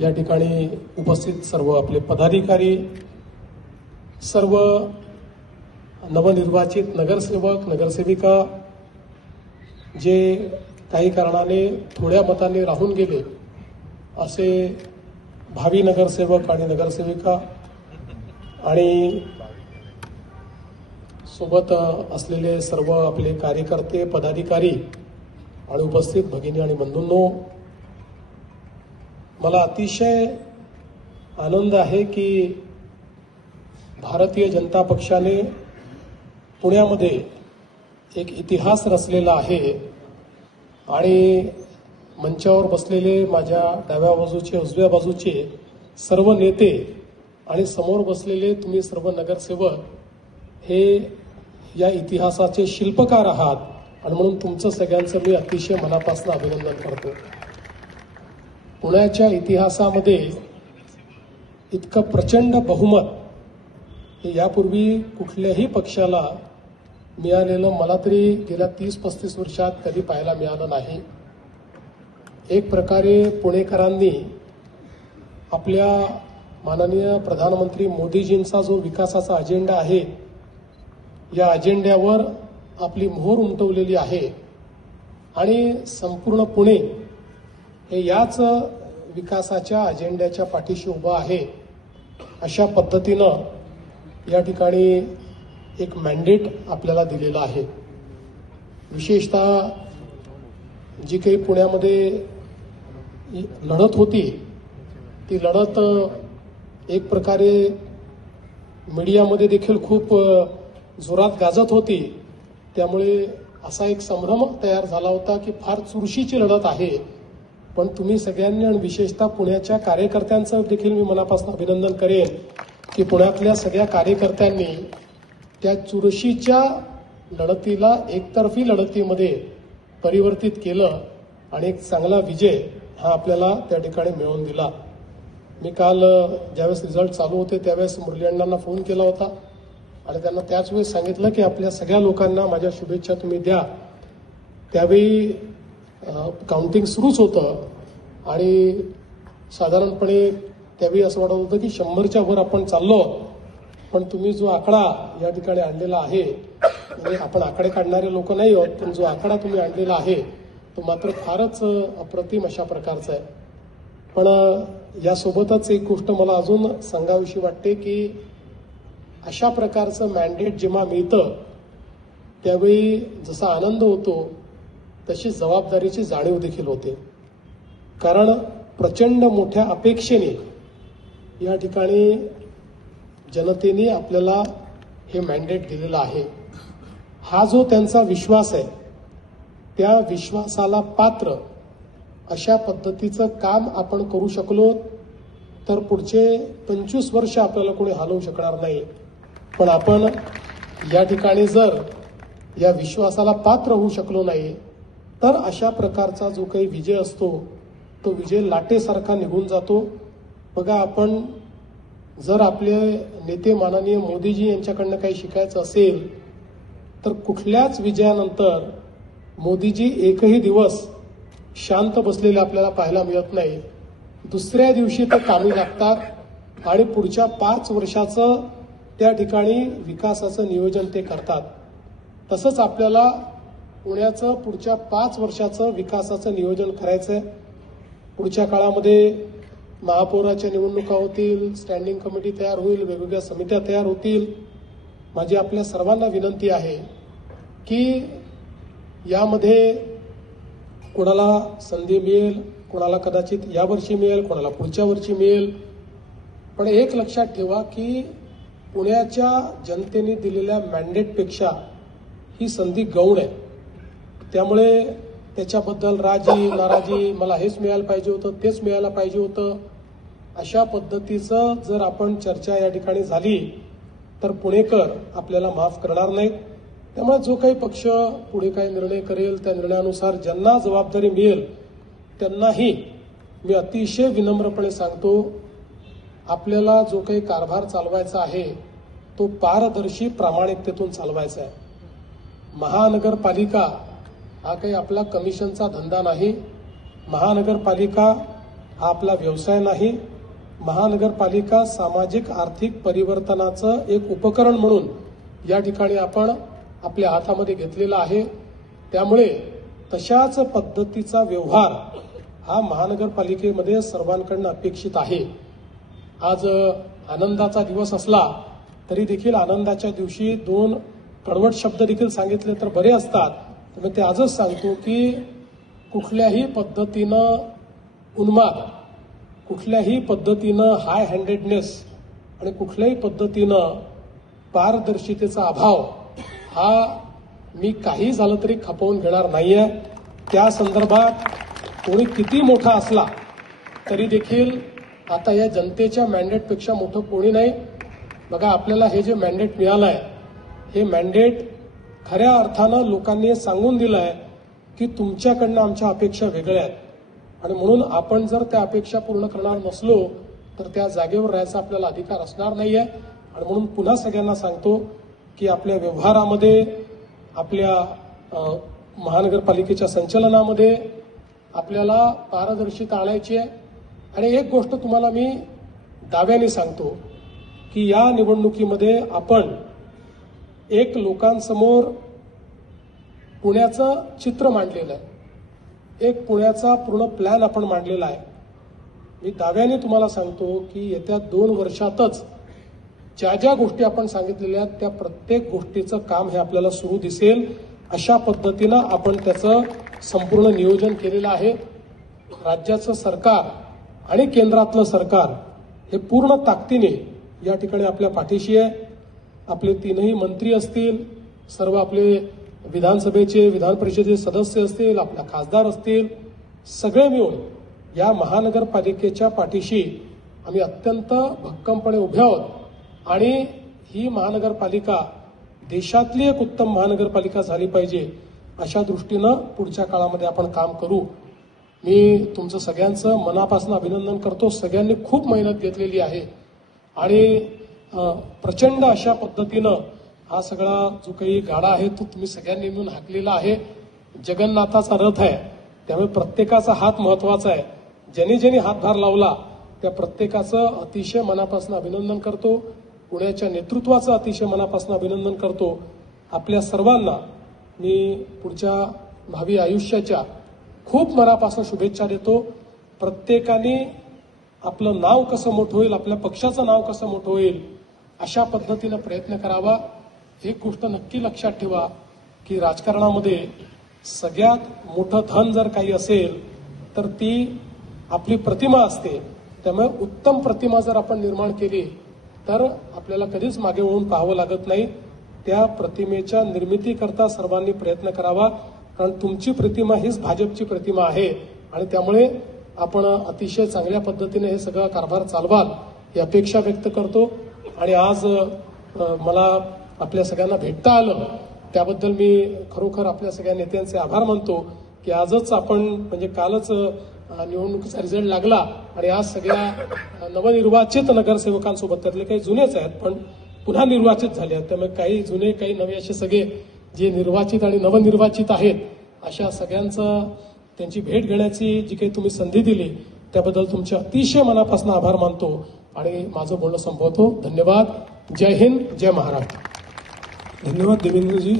या ठिकाणी उपस्थित सर्व आपले पदाधिकारी, सर्व नवनिर्वाचित नगरसेवक नगरसेविका, जे काही कारणाने थोड्या मताने राहून गेले असे भावी नगरसेवक आणि नगरसेविका, आणि सोबत असलेले सर्व आपले कार्यकर्ते पदाधिकारी आणि उपस्थित भगिनी आणि बंधूंनो, मला अतिशय आनंद आहे की भारतीय जनता पक्षाने पुण्यामध्ये एक इतिहास रचलेला आहे आणि मंचावर बसलेले माझ्या डाव्या बाजूचे उजव्या बाजूचे सर्व नेते आणि समोर बसलेले तुम्ही सर्व नगरसेवक हे या इतिहासाचे शिल्पकार आहात, आणि म्हणून तुमचं सगळ्यांचं मी अतिशय मनापासून अभिनंदन करतो. पुण्याच्या इतिहासामध्ये इतकं प्रचंड बहुमत हे यापूर्वी कुठल्याही पक्षाला मिळालेलं मला तरी गेल्या 30-35 वर्षात कधी पाहायला मिळालं नाही. एक प्रकारे पुणेकरांनी आपल्या माननीय प्रधानमंत्री मोदीजींचा जो विकासाचा अजेंडा आहे, या अजेंड्यावर आपली मोहर उमटवलेली आहे आणि संपूर्ण पुणे हे याच विकासाच्या अजेंड्याच्या पाठीशी उभं आहे. अशा पद्धतीनं या ठिकाणी एक मॅन्डेट आपल्याला दिलेलं आहे. विशेषतः जी काही पुण्यामध्ये लढत होती, ती लढत एक प्रकारे मीडियामध्ये देखील खूप जोरात गाजत होती. त्यामुळे असा एक संभ्रम तयार झाला होता की फार चुरशीची लढत आहे. पण तुम्ही सगळ्यांनी आणि विशेषतः पुण्याच्या कार्यकर्त्यांचं देखील मी मनापासून अभिनंदन करेन की पुण्यातल्या सगळ्या कार्यकर्त्यांनी त्या चुरशीच्या लढतीला एकतर्फी लढतीमध्ये परिवर्तित केलं आणि एक चांगला विजय हा आपल्याला त्या ठिकाणी मिळवून दिला. मी काल ज्यावेळेस रिझल्ट चालू होते त्यावेळेस मुरली अण्णांना फोन केला होता आणि त्यांना त्याच वेळेस सांगितलं की आपल्या सगळ्या लोकांना माझ्या शुभेच्छा तुम्ही द्या. त्यावेळी काउंटिंग सुरूच होतं आणि साधारणपणे त्यावेळी असं वाटत होतं की 100च्या वर आपण चाललो. पण तुम्ही जो आकडा या ठिकाणी आणलेला आहे, म्हणजे आपण आकडे काढणारे लोक नाही आहोत, पण जो आकडा तुम्ही आणलेला आहे तो मात्र फारच अप्रतिम अशा प्रकारचा आहे. पण यासोबतच एक गोष्ट मला अजून सांगावीशी वाटते की अशा प्रकारचं मॅन्डेट जेव्हा मिळतं त्यावेळी जसा आनंद होतो तशी जबाबदारीची जाणीव देखील होते. कारण प्रचंड मोठ्या अपेक्षेने या ठिकाणी जनतेने आपल्याला हे मॅन्डेट दिलेलं आहे. हा जो त्यांचा विश्वास आहे त्या विश्वासाला पात्र अशा पद्धतीचं काम आपण करू शकलो तर पुढचे 25 वर्ष आपल्याला कोणी हलवू शकणार नाही. पण आपण या ठिकाणी जर या विश्वासाला पात्र होऊ शकलो नाही तर अशा प्रकारचा जो काही विजय असतो तो विजय लाटेसारखा निघून जातो. बघा, आपण जर आपले नेते माननीय मोदीजी यांच्याकडनं काही शिकायचं असेल तर कुठल्याच विजयानंतर मोदीजी एकही दिवस शांत बसलेले आपल्याला पाहायला मिळत नाही. दुसऱ्या दिवशी ते कामी लागतात आणि पुढच्या 5 वर्षाचं त्या ठिकाणी विकासाचं नियोजन ते करतात. तसंच आपल्याला पुण्याचं पुढच्या 5 वर्षाचं विकासाचं नियोजन करायचंय. पुढच्या काळामध्ये महापौराच्या निवडणुका होतील, स्टँडिंग कमिटी तयार होईल, वेगवेगळ्या समित्या तयार होतील. माझी आपल्या सर्वांना विनंती आहे की यामध्ये कोणाला संधी मिळेल, कोणाला कदाचित यावर्षी मिळेल, कोणाला पुढच्या वर्षी मिळेल, पण एक लक्षात ठेवा की पुण्याच्या जनतेने दिलेल्या मॅन्डेटपेक्षा ही संधी गौण आहे. त्यामुळे त्याच्याबद्दल राजी नाराजी, मला हेच मिळायला पाहिजे होतं, तेच मिळायला पाहिजे होतं, अशा पद्धतीचं जर आपण चर्चा या ठिकाणी झाली तर पुणेकर आपल्याला माफ करणार नाहीत. त्यामुळे जो काही पक्ष पुढे काही निर्णय करेल त्या निर्णयानुसार ज्यांना जबाबदारी मिळेल त्यांनाही मी अतिशय विनम्रपणे सांगतो, आपल्याला जो काही कारभार चालवायचा आहे तो पारदर्शी प्रामाणिकतेतून चालवायचा आहे. महानगरपालिका हा काही आपला कमिशनचा धंदा नाही. महानगरपालिका हा आपला व्यवसाय नाही. महानगरपालिका सामाजिक आर्थिक परिवर्तनाचं एक उपकरण म्हणून या ठिकाणी आपण आपल्या हातामध्ये घेतलेला आहे. त्यामुळे तशाच पद्धतीचा व्यवहार हा महानगरपालिकेमध्ये सर्वांकडून अपेक्षित आहे. आज आनंदाचा दिवस असला तरी देखील आनंदाच्या दिवशी 2 कडवट शब्द देखील सांगितले तर बरे असतात. तर मी ते आजच सांगतो की कुठल्याही पद्धतीनं उन्माद, कुठल्याही पद्धतीनं हाय हँडेडनेस आणि कुठल्याही पद्धतीनं पारदर्शितेचा अभाव हा मी काही झालं तरी खपवून घेणार नाहीये. त्या संदर्भात कोणी किती मोठा असला तरी देखील आता या जनतेच्या मॅन्डेटपेक्षा मोठं कोणी नाही. बघा, आपल्याला हे जे मॅन्डेट मिळालं आहे, हे मॅन्डेट खऱ्या अर्थानं लोकांनी सांगून दिलं आहे की तुमच्याकडनं आमच्या अपेक्षा वेगळ्या आहेत आणि म्हणून आपण जर त्या अपेक्षा पूर्ण करणार नसलो तर त्या जागेवर राहायचा आपल्याला अधिकार असणार नाहीये. आणि म्हणून पुन्हा सगळ्यांना सांगतो की आपल्या व्यवहारामध्ये, आपल्या महानगरपालिकेच्या संचलनामध्ये आपल्याला पारदर्शिता आणायची आहे. आणि एक गोष्ट तुम्हाला मी दाव्याने सांगतो की या निवडणुकीमध्ये आपण एक लोकांसमोर पुण्याचं चित्र मांडलेलं आहे, एक पुण्याचा पूर्ण प्लॅन आपण मांडलेला आहे. मी दाव्याने तुम्हाला सांगतो की येत्या 2 वर्षातच ज्या ज्या गोष्टी आपण सांगितलेल्या आहेत त्या प्रत्येक गोष्टीचं काम हे आपल्याला सुरू दिसेल. अशा पद्धतीनं आपण त्याचं संपूर्ण नियोजन केलेलं आहे. राज्याचं सरकार आणि केंद्रातलं सरकार हे पूर्ण ताकदीने या ठिकाणी आपल्या पाठीशी आहे. आपले 3ही मंत्री असतील, सर्व आपले विधानसभेचे, विधान परिषदेचे सदस्य असतील, आपल्या खासदार असतील, सगळे मिळून या महानगरपालिकेच्या पाठीशी आम्ही अत्यंत भक्कमपणे उभे आहोत. आणि ही महानगरपालिका देशातली एक उत्तम महानगरपालिका झाली पाहिजे अशा दृष्टीनं पुढच्या काळामध्ये आपण काम करू. मी तुमचं सगळ्यांचं मनापासून अभिनंदन करतो. सगळ्यांनी खूप मेहनत घेतलेली आहे आणि प्रचंड अशा पद्धतीनं हा सगळा जो काही गाडा आहे तो तुम्ही सगळ्यांनी मिळून हाकलेला आहे. जगन्नाथाचा रथ आहे, त्यामुळे प्रत्येकाचा हात महत्वाचा आहे. ज्यांनी ज्यांनी हातभार लावला त्या प्रत्येकाचं अतिशय मनापासून अभिनंदन करतो. पुण्याच्या नेतृत्वाचं अतिशय मनापासून अभिनंदन करतो. आपल्या सर्वांना मी पुढच्या भावी आयुष्याच्या खूप मनापासून शुभेच्छा देतो. प्रत्येकाने आपलं नाव कसं मोठं होईल, आपल्या पक्षाचं नाव कसं मोठं होईल अशा पद्धतीनं प्रयत्न करावा. एक गोष्ट नक्की लक्षात ठेवा की राजकारणामध्ये सगळ्यात मोठं धन जर काही असेल तर ती आपली प्रतिमा असते. त्यामुळे उत्तम प्रतिमा जर आपण निर्माण केली तर आपल्याला कधीच मागे वळून पाहावं लागत नाही. त्या प्रतिमेच्या निर्मितीकरता सर्वांनी प्रयत्न करावा, कारण तुमची प्रतिमा हीच भाजपची प्रतिमा आहे आणि त्यामुळे आपण अतिशय चांगल्या पद्धतीने हे सगळं कारभार चालवाल ही अपेक्षा व्यक्त करतो. आणि आज मला आपल्या सगळ्यांना भेटता आलं त्याबद्दल मी खरोखर आपल्या सगळ्या नेत्यांचे आभार मानतो की आजच आपण म्हणजे कालच निवडणुकीचा रिझल्ट लागला आणि आज सगळ्या नवनिर्वाचित नगरसेवकांसोबत, त्यातले काही जुनेच आहेत पण पुन्हा निर्वाचित झाले आहेत, त्यामुळे काही जुने काही नवे असे सगळे जे निर्वाचित आणि नवनिर्वाचित आहेत अशा सगळ्यांचं त्यांची भेट घेण्याची जी काही तुम्ही संधी दिली त्याबद्दल तुमचे अतिशय मनापासून आभार मानतो आणि माझं बोलणं संपवतो. धन्यवाद. जय हिंद, जय महाराष्ट्र. धन्यवाद देवेंद्रजी.